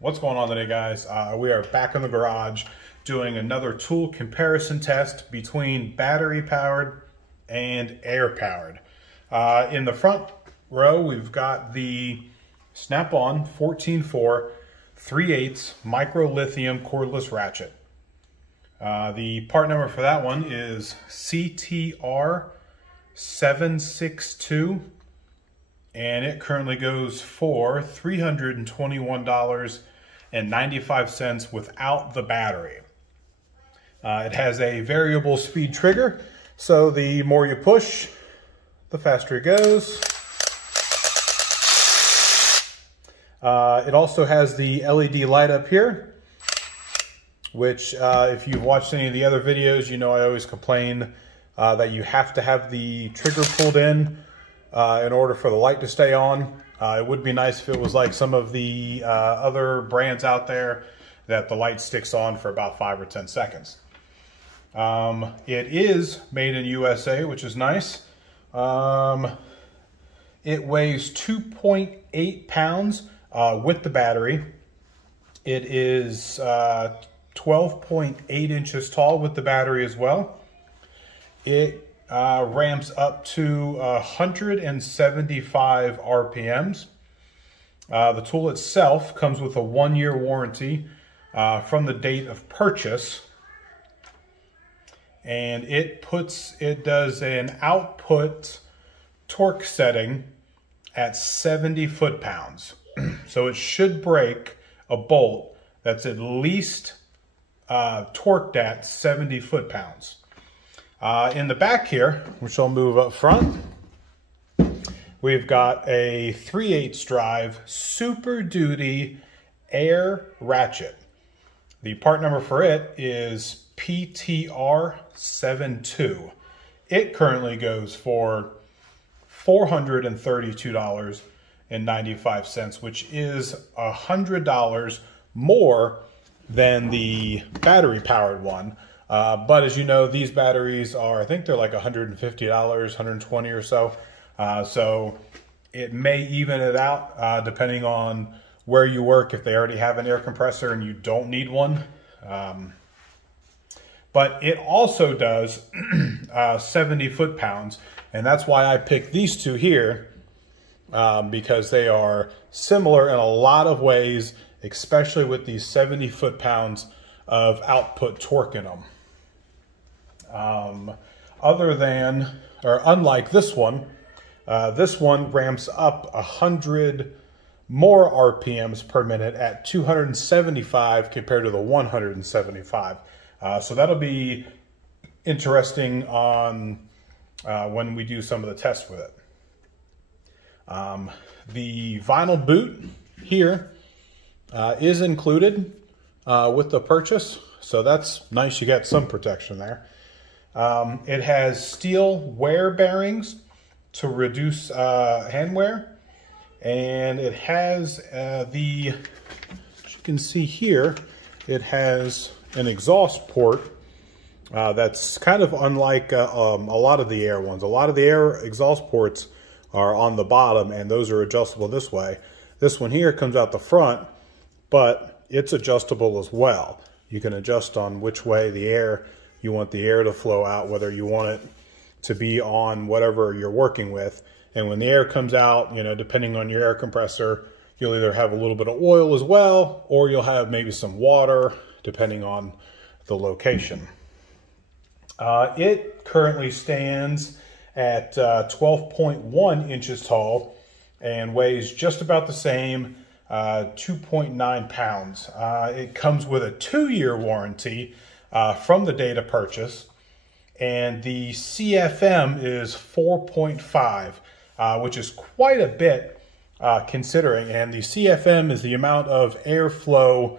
What's going on today, guys? We are back in the garage doing another tool comparison test between battery powered and air powered. In the front row, we've got the Snap-on 14.4 3/8 MicroLithium cordless ratchet. The part number for that one is CTR762, and it currently goes for $321.95 without the battery. It has a variable speed trigger, so the more you push, the faster it goes. It also has the LED light up here, which if you've watched any of the other videos, you know I always complain that you have to have the trigger pulled in order for the light to stay on. It would be nice if it was like some of the other brands out there that the light sticks on for about 5 or 10 seconds. It is made in USA, which is nice. It weighs 2.8 pounds with the battery. It is 12.8 inches tall with the battery as well. It ramps up to 175 RPMs. The tool itself comes with a 1-year warranty from the date of purchase, and it does an output torque setting at 70 foot-pounds. So it should break a bolt that's at least torqued at 70 foot-pounds. In the back here, which I'll move up front, we've got a 3/8 drive Super Duty air ratchet. The part number for it is PTR72. It currently goes for $432.95, which is $100 more than the battery powered one. But as you know, these batteries are, I think they're like $150, $120 or so. So it may even it out depending on where you work, if they already have an air compressor and you don't need one. But it also does 70 foot-pounds, and that's why I picked these two here, because they are similar in a lot of ways, especially with these 70 foot-pounds of output torque in them. Unlike this one ramps up 100 more RPMs per minute at 275 compared to the 175. So that'll be interesting on when we do some of the tests with it. The vinyl boot here is included with the purchase, so that's nice. You get some protection there. It has steel wear bearings to reduce hand wear, and it has as you can see here, it has an exhaust port that's kind of unlike a lot of the air ones. A lot of the air exhaust ports are on the bottom, and those are adjustable this way. This one here comes out the front, but it's adjustable as well. You can adjust on which way you want the air to flow out, whether you want it to be on whatever you're working with. And when the air comes out, you know, depending on your air compressor, you'll either have a little bit of oil as well, or you'll have maybe some water, depending on the location. It currently stands at 12.1 inches tall and weighs just about the same, 2.9 pounds. It comes with a 2-year warranty from the date of purchase, and the CFM is 4.5, which is quite a bit considering. And the CFM is the amount of airflow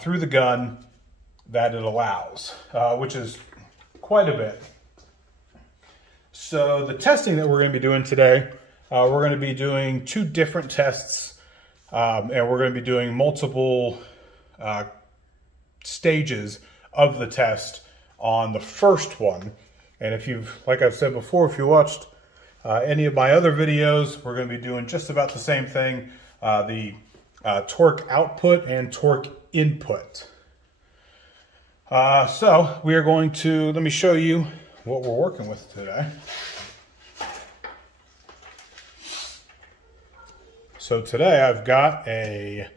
through the gun that it allows, which is quite a bit. So the testing that we're going to be doing today, we're going to be doing 2 different tests, and we're going to be doing multiple stages of the test on the first one. And if you've, like I've said before, if you watched any of my other videos, we're going to be doing just about the same thing. The torque output and torque input. So we are going to, let me show you what we're working with today. So today I've got a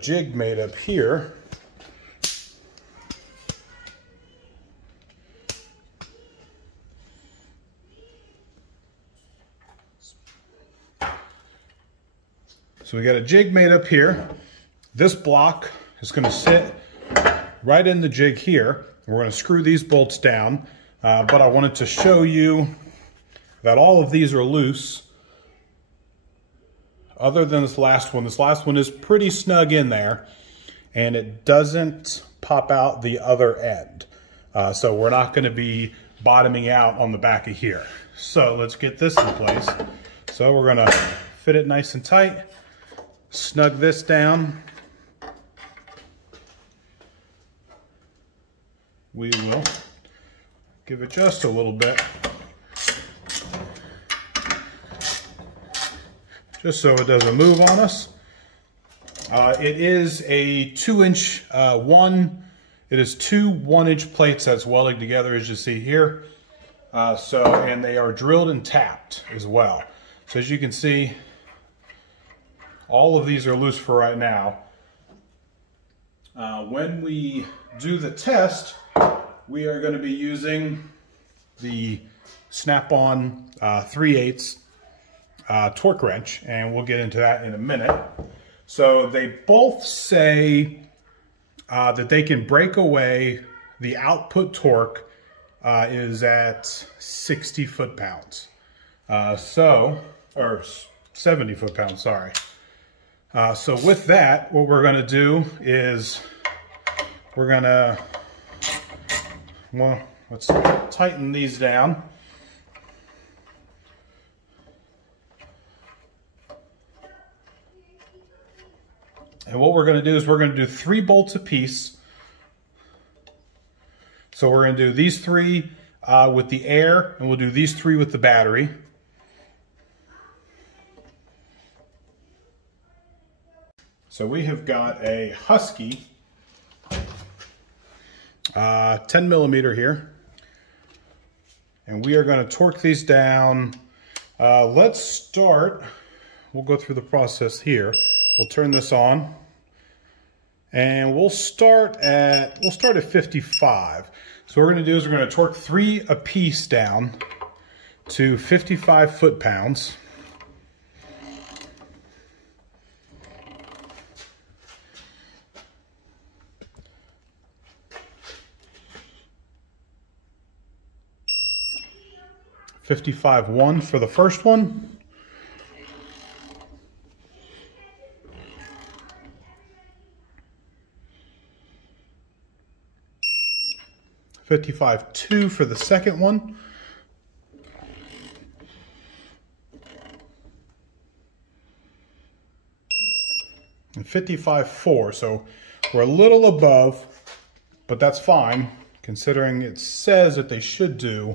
jig made up here. So we got a jig made up here. This block is going to sit right in the jig here. We're going to screw these bolts down, but I wanted to show you that all of these are loose, other than this last one. This last one is pretty snug in there, and it doesn't pop out the other end. So we're not going to be bottoming out on the back of here. So let's get this in place. So we're going to fit it nice and tight, snug this down. We will give it just a little bit, just so it doesn't move on us. It is a 2-inch it is two 1-inch plates that's welded together, as you see here. And they are drilled and tapped as well. So as you can see, all of these are loose for right now. When we do the test, we are going to be using the Snap-on 3/8 torque wrench, and we'll get into that in a minute. So they both say that they can break away. The output torque is at 60 foot-pounds. Or 70 foot-pounds, sorry. So with that, what we're going to do is we're going to, well, let's tighten these down. And what we're going to do is we're going to do 3 bolts a piece. So we're going to do these 3 with the air, and we'll do these 3 with the battery. So we have got a Husky 10 millimeter here, and we are going to torque these down. Let's start, we'll go through the process here. We'll turn this on, and we'll start at 55. So what we're going to do is we're going to torque 3 apiece down to 55 foot-pounds. $55.1 for the first one. $55.2 for the second one. And $55.4. So we're a little above, but that's fine, considering it says that they should do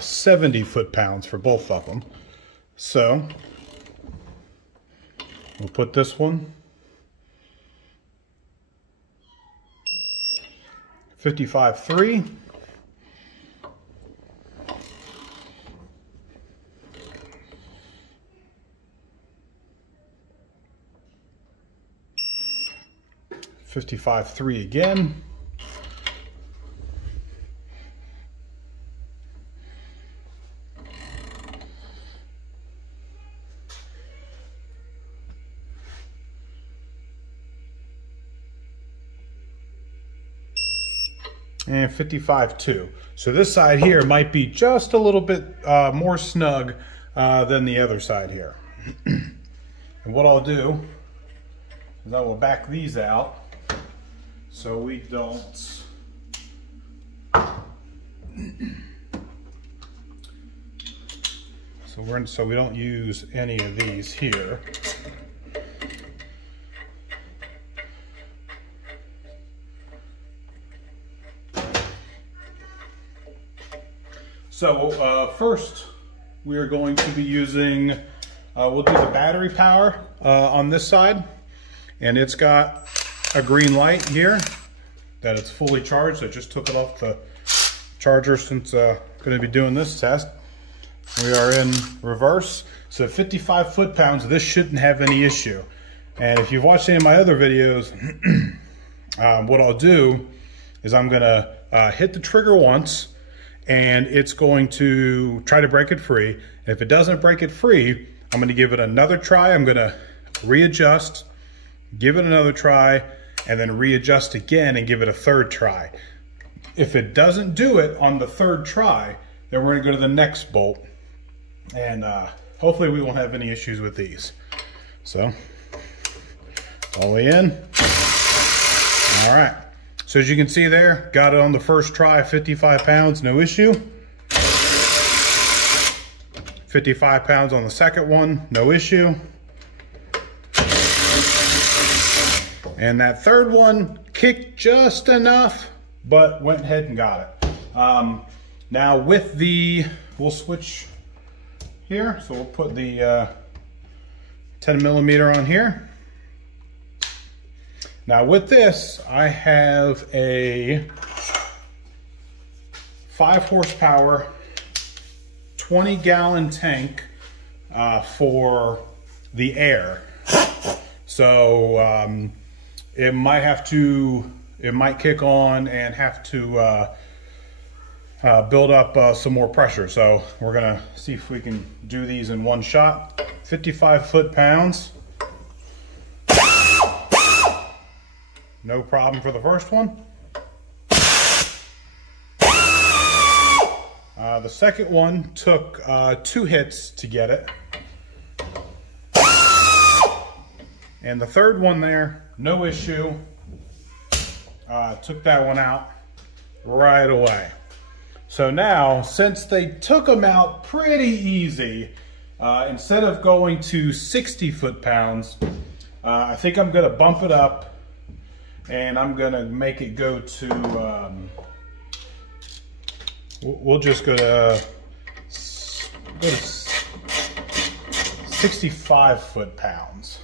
70 foot-pounds for both of them. So we'll put this one 55.3. $55.3 again. And 55.2. So this side here might be just a little bit more snug than the other side here. And what I'll do is I will back these out so we don't so we don't use any of these here. So first we are going to be using we'll do the battery power on this side. And it's got a green light here that it's fully charged. I just took it off the charger since going to be doing this test. We are in reverse. So 55 foot-pounds, this shouldn't have any issue. And if you've watched any of my other videos, what I'll do is I'm gonna hit the trigger once and it's going to try to break it free. If it doesn't break it free, I'm gonna give it another try. I'm gonna readjust, give it another try, and then readjust again and give it a third try. If it doesn't do it on the third try, then we're gonna go to the next bolt. And hopefully we won't have any issues with these. So, all the way in. All right. So as you can see there, got it on the first try, 55 pounds, no issue. 55 pounds on the second one, no issue. And that third one kicked just enough, but went ahead and got it. Now with the, we'll switch here. So we'll put the 10 millimeter on here. Now with this, I have a 5 horsepower, 20-gallon tank for the air. So it might kick on and have to build up some more pressure. So we're gonna see if we can do these in one shot. 55 foot-pounds. No problem for the first one. The second one took 2 hits to get it. And the third one there, no issue. Took that one out right away. So now, since they took them out pretty easy, instead of going to 60 foot-pounds, I think I'm gonna bump it up and I'm gonna make it go to, we'll just go to 65 foot-pounds.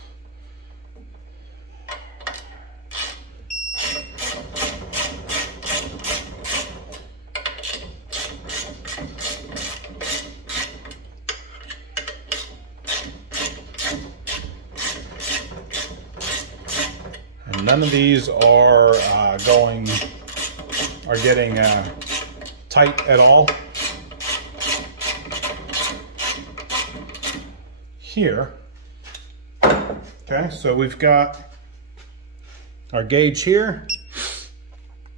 None of these are getting tight at all. Here, okay, so we've got our gauge here,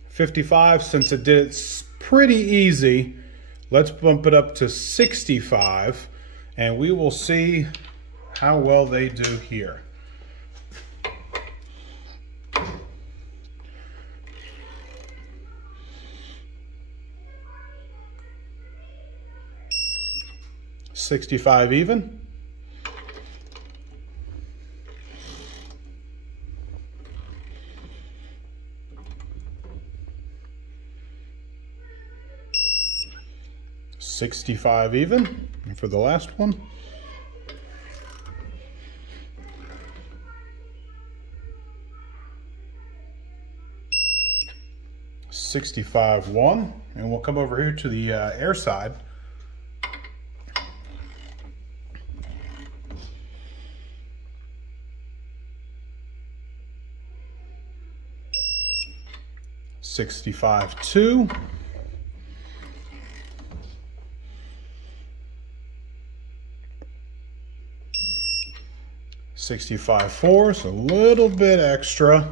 55. Since it did it pretty easy, let's bump it up to 65, and we will see how well they do here. $65 even. $65 even. And for the last one. $65 1. And we'll come over here to the air side. $65 2. $65 4, so a little bit extra.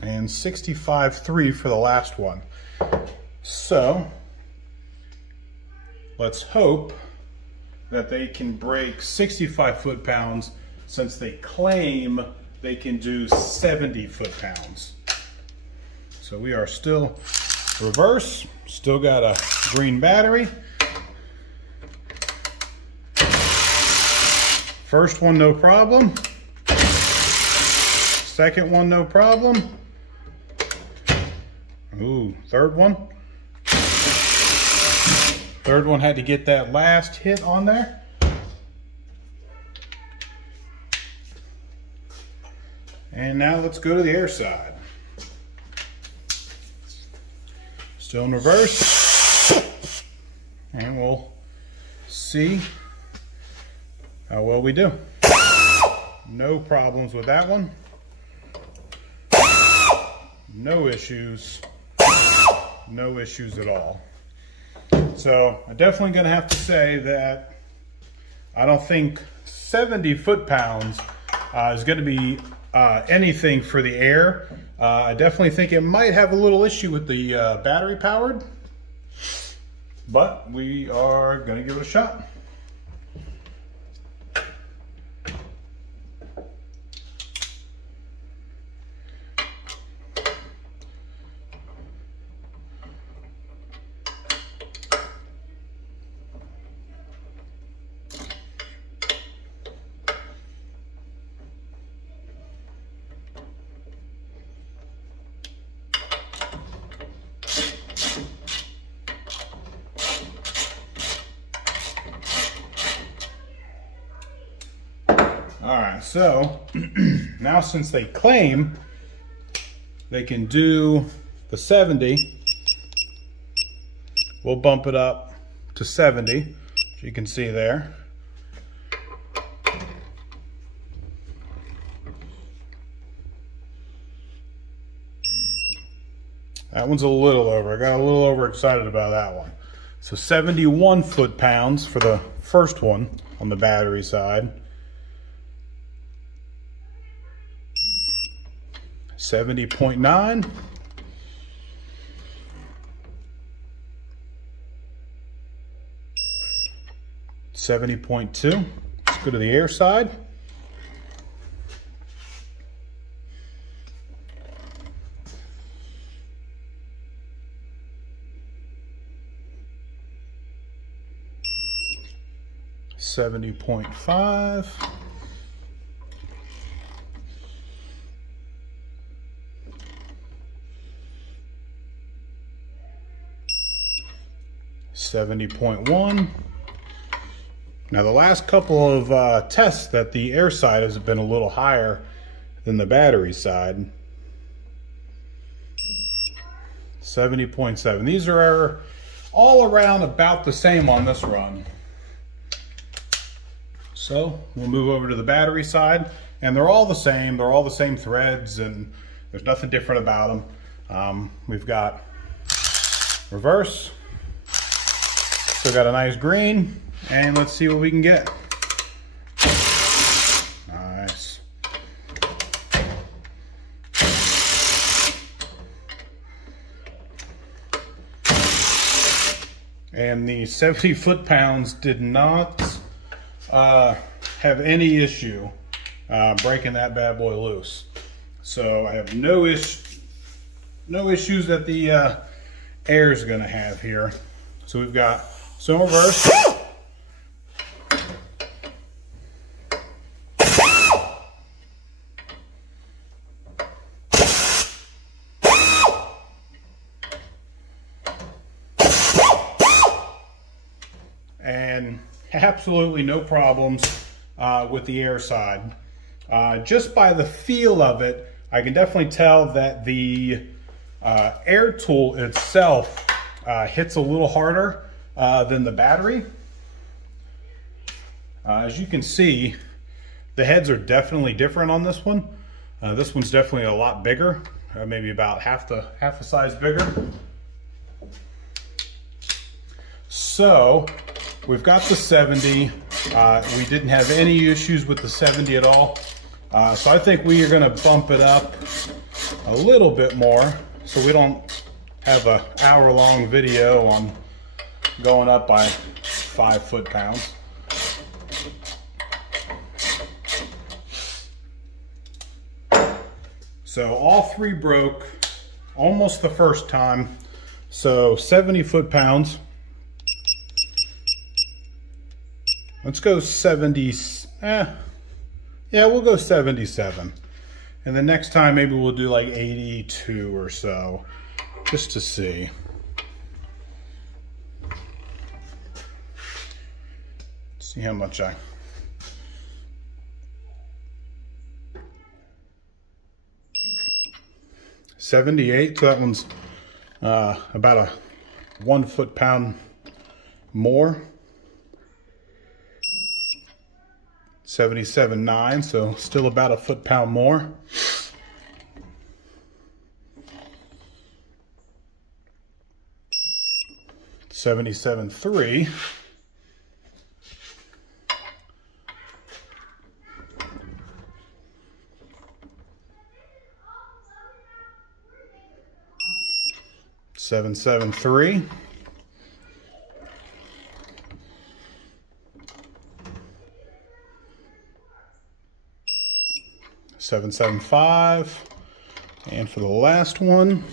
And $65 3 for the last one. So let's hope that they can break 65 foot-pounds, since they claim they can do 70 foot-pounds. So we are still reverse, still got a green battery. First one, no problem. Second one, no problem. Ooh, third one. Third one had to get that last hit on there. And now let's go to the air side. Still in reverse. And we'll see how well we do. No problems with that one. No issues. No issues at all. So I'm definitely going to have to say that I don't think 70 foot-pounds is going to be anything for the air. I definitely think it might have a little issue with the battery powered, but we are going to give it a shot. Alright, so now since they claim they can do the 70, we'll bump it up to 70, as you can see there. That one's a little over. I got a little overexcited about that one. So 71 foot-pounds for the first one on the battery side. 70.9. 70.2. Let's go to the air side. $70.5. 70.1. Now the last couple of tests that the air side has been a little higher than the battery side. 70.7. These are all around about the same on this run. So we'll move over to the battery side, and they're all the same. They're all the same threads, and there's nothing different about them. We've got reverse. Still got a nice green, and let's see what we can get. Nice. And the 70 foot-pounds did not have any issue breaking that bad boy loose. So I have no issues that the air is going to have here. So we've got some reverse. And absolutely no problems with the air side. Just by the feel of it, I can definitely tell that the air tool itself hits a little harder than the battery. As you can see, the heads are definitely different on this one. This one's definitely a lot bigger, maybe about half the size bigger. So we've got the 70. We didn't have any issues with the 70 at all. So I think we are going to bump it up a little bit more so we don't have an hour-long video on going up by 5 foot-pounds. So all three broke almost the first time. So 70 foot-pounds. Let's go 70, yeah, we'll go 77. And the next time maybe we'll do like 82 or so. just to see. See how much 78, so that one's about a 1 foot-pound more. 77.9, so still about a foot-pound more. $77.3. $773. $775. And for the last one,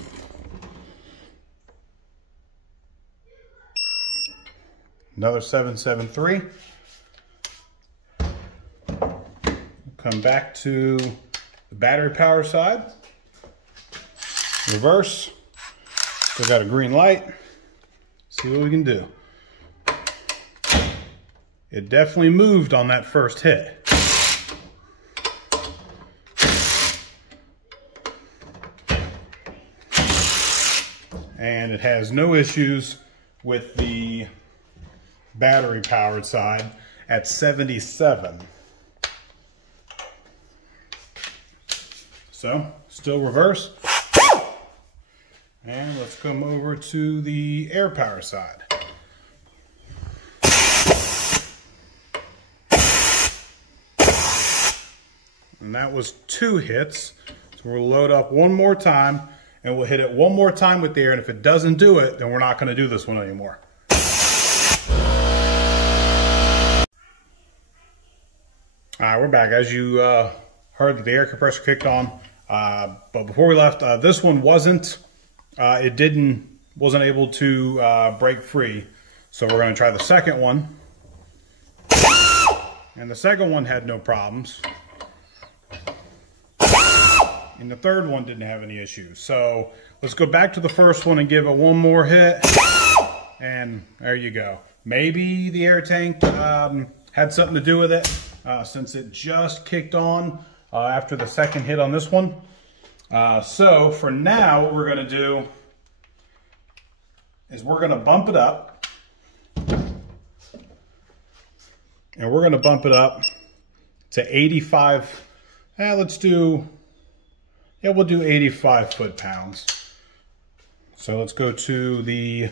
another 773. Come back to the battery power side. Reverse. Still got a green light. See what we can do. It definitely moved on that first hit. And it has no issues with the battery powered side at 77. So, still reverse. And let's come over to the air power side. And that was 2 hits. So we'll load up one more time and we'll hit it one more time with the air. And if it doesn't do it, then we're not going to do this one anymore. All right, we're back. As you heard, the air compressor kicked on. But before we left, this one wasn't able to break free. So we're going to try the second one. And the second one had no problems. And the third one didn't have any issues. So let's go back to the first one and give it one more hit. And there you go. Maybe the air tank had something to do with it, since it just kicked on after the second hit on this one. So for now, what we're going to do is we're going to bump it up. And we're going to bump it up to 85. We'll do 85 foot-pounds. So let's go to the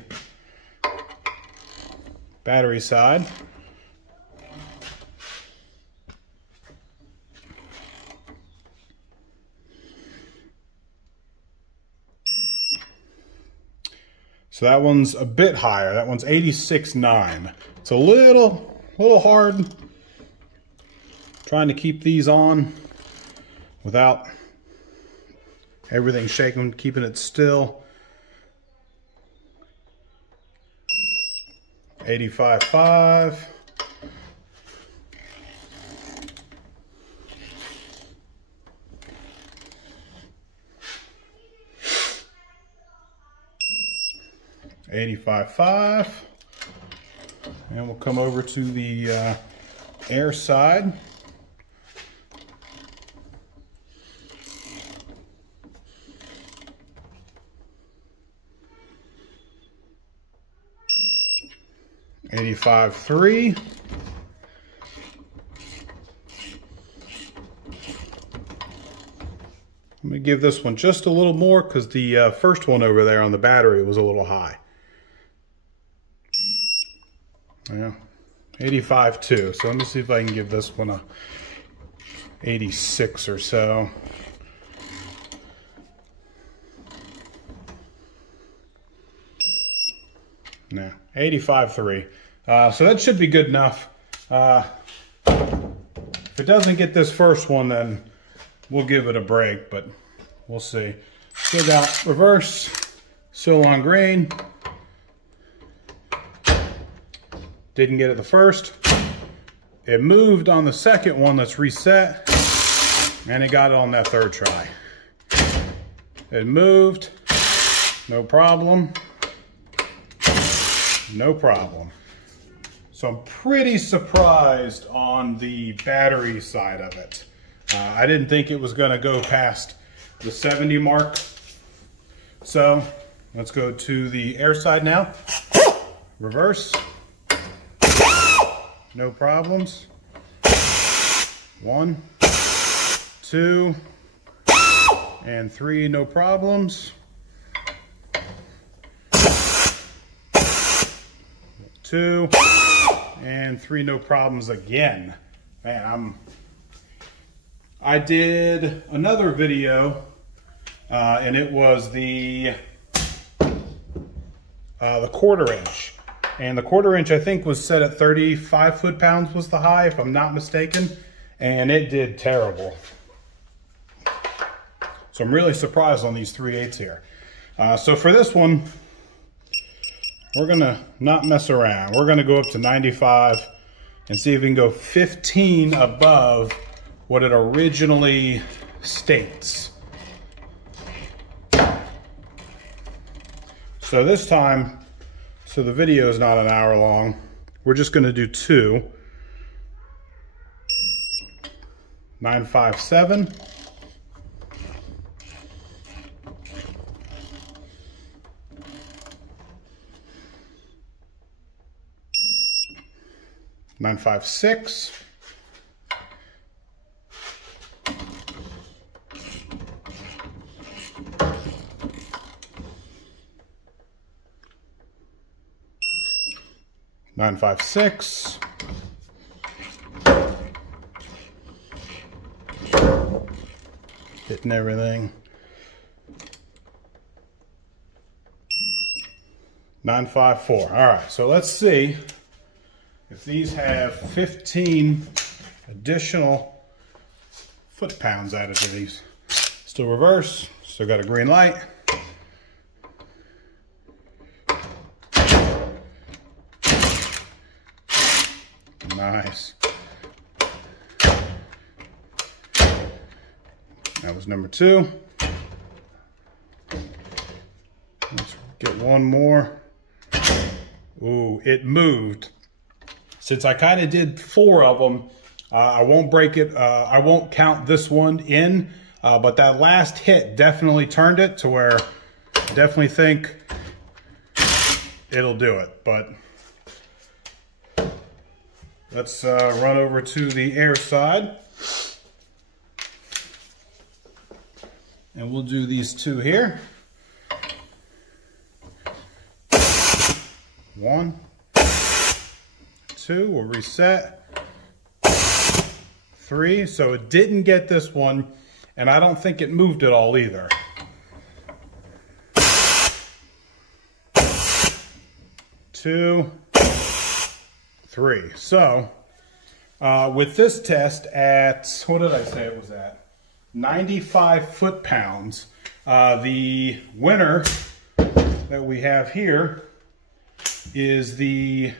battery side. So that one's a bit higher. That one's 86.9. It's a little hard trying to keep these on without everything shaking, keeping it still. 85.5. $85.5. And we'll come over to the air side. $85.3. I'm going to give this one just a little more because the first one over there on the battery was a little high. Yeah, 85.2. So let me see if I can give this one a 86 or so. No, 85.3. So that should be good enough. If it doesn't get this first one, then we'll give it a break, but we'll see. Still got reverse, still on green. Didn't get it the first. It moved on the second one that's reset, and it got it on that third try. It moved, no problem. No problem. So I'm pretty surprised on the battery side of it. I didn't think it was going to go past the 70 mark. So let's go to the air side now. Reverse. No problems. 1, 2, and 3, no problems. 2 and 3, no problems again. Man, I did another video, and it was the 1/4 inch, and the 1/4 inch I think was set at 35 foot-pounds was the high, if I'm not mistaken, and it did terrible. So I'm really surprised on these 3/8 here. So for this one, we're gonna not mess around. We're gonna go up to 95 and see if we can go 15 above what it originally states. So this time, so the video is not an hour long, we're just gonna do 2. 957. 956. 956. Hitting everything. 954. All right, so let's see if these have 15 additional foot-pounds added to these. Still reverse, still got a green light. Nice. That was number 2. Let's get one more. Ooh, it moved. Since I kind of did 4 of them, I won't break it. I won't count this one in, but that last hit definitely turned it to where I definitely think it'll do it. But let's run over to the air side. And we'll do these 2 here. 1, 2, we'll reset. 3, so it didn't get this one, and I don't think it moved at all either. 2, 3. So, with this test at, what did I say it was at? 95 foot-pounds. The winner that we have here is the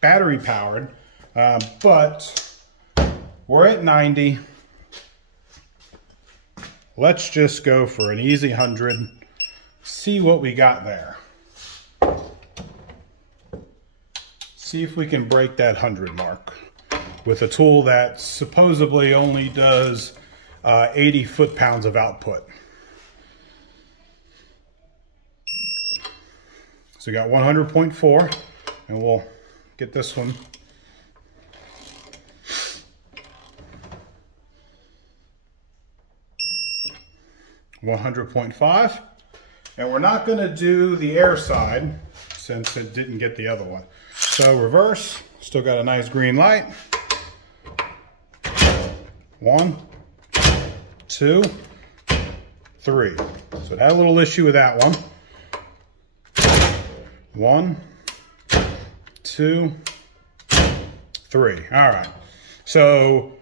battery powered, but we're at 90. Let's just go for an easy 100, see what we got there. See if we can break that 100 mark with a tool that supposedly only does 80 foot-pounds of output. So we got 100.4, and we'll get this one. $100.5, and we're not going to do the air side since it didn't get the other one. So reverse, still got a nice green light. 1, 2, 3. So it had a little issue with that one. 1, 2, 3. All right. So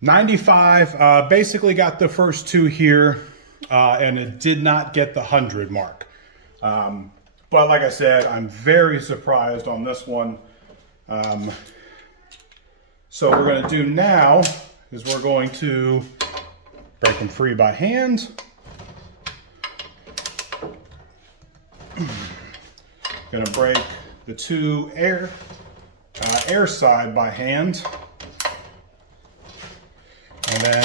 95, basically got the first 2 here, and it did not get the 100 mark. But like I said, I'm very surprised on this one. So what we're going to do now is we're going to break them free by hand. Going to break the two air side by hand, and then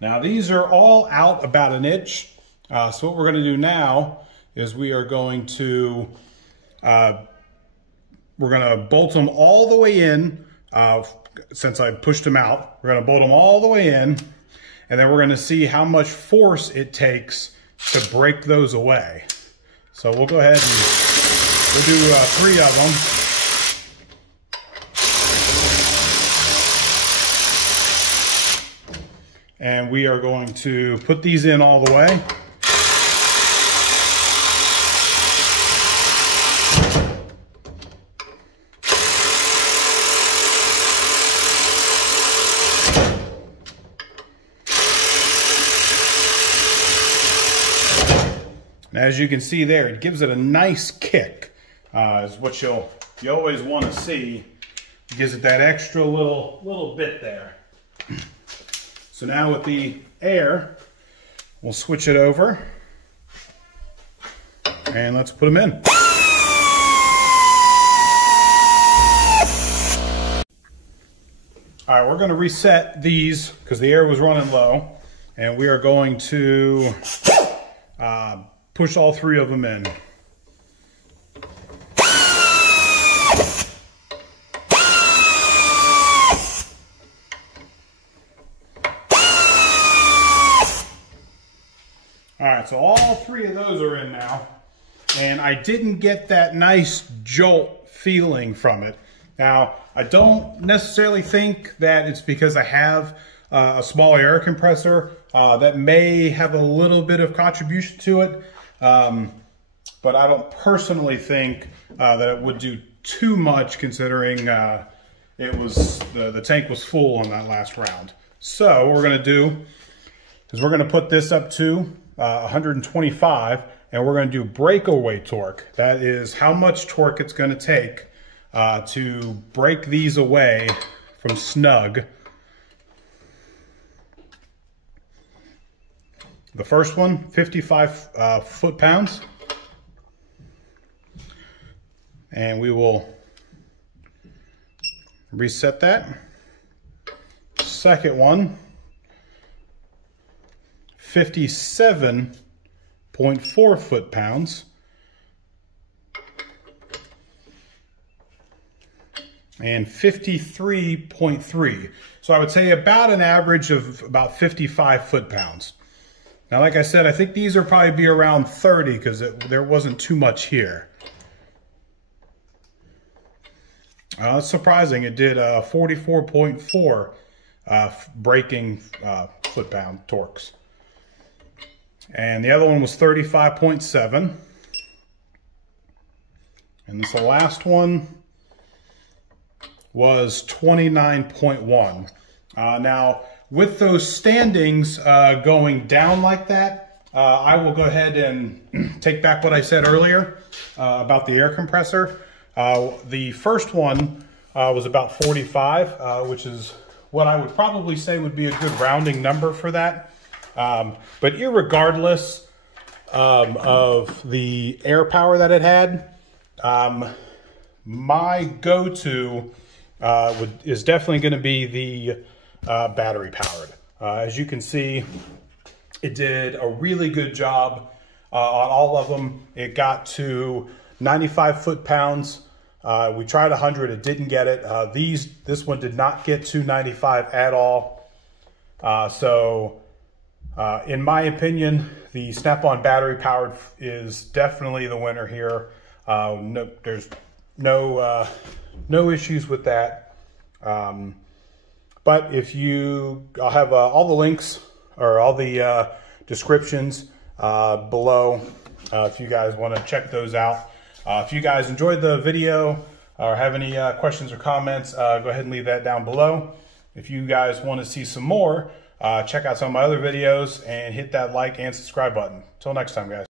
now these are all out about an inch. So what we're going to do now is we are going to bolt them all the way in. Since I pushed them out, we're going to bolt them all the way in, and then we're going to see how much force it takes to break those away. So we'll go ahead and we'll do 3 of them. And we are going to put these in all the way. And as you can see there, it gives it a nice kick, is what you always want to see. It gives it that extra little bit there. So now with the air, we'll switch it over and let's put them in. All right, we're going to reset these because the air was running low, and we are going to push all 3 of them in. All right, so all 3 of those are in now, and I didn't get that nice jolt feeling from it. Now, I don't necessarily think that it's because I have a small air compressor. That may have a little bit of contribution to it, but I don't personally think that it would do too much, considering the tank was full on that last round. So what we're going to do is we're going to put this up to 125, and we're going to do breakaway torque. That is how much torque it's going to take to break these away from snug. The first one, 55 foot-pounds. And we will reset that. Second one, 57.4 foot-pounds. And 53.3. So I would say about an average of about 55 foot-pounds. Now, like I said, I think these will probably be around 30 because there wasn't too much here. It's surprising. It did 44.4 breaking foot-pound torques. And the other one was 35.7. And this, the last one was 29.1. Now, with those standings going down like that, I will go ahead and take back what I said earlier about the air compressor. The first one was about 45, which is what I would probably say would be a good rounding number for that. But irregardless of the air power that it had, my go-to is definitely going to be the battery powered. As you can see, it did a really good job on all of them. It got to 95 foot-pounds. We tried 100, it didn't get it. This one did not get to 95 at all. In my opinion, the Snap-on battery powered is definitely the winner here. There's no issues with that. But I'll have all the links or all the descriptions below if you guys want to check those out. If you guys enjoyed the video or have any questions or comments, go ahead and leave that down below. If you guys want to see some more, Check out some of my other videos and hit that like and subscribe button. Till next time, guys.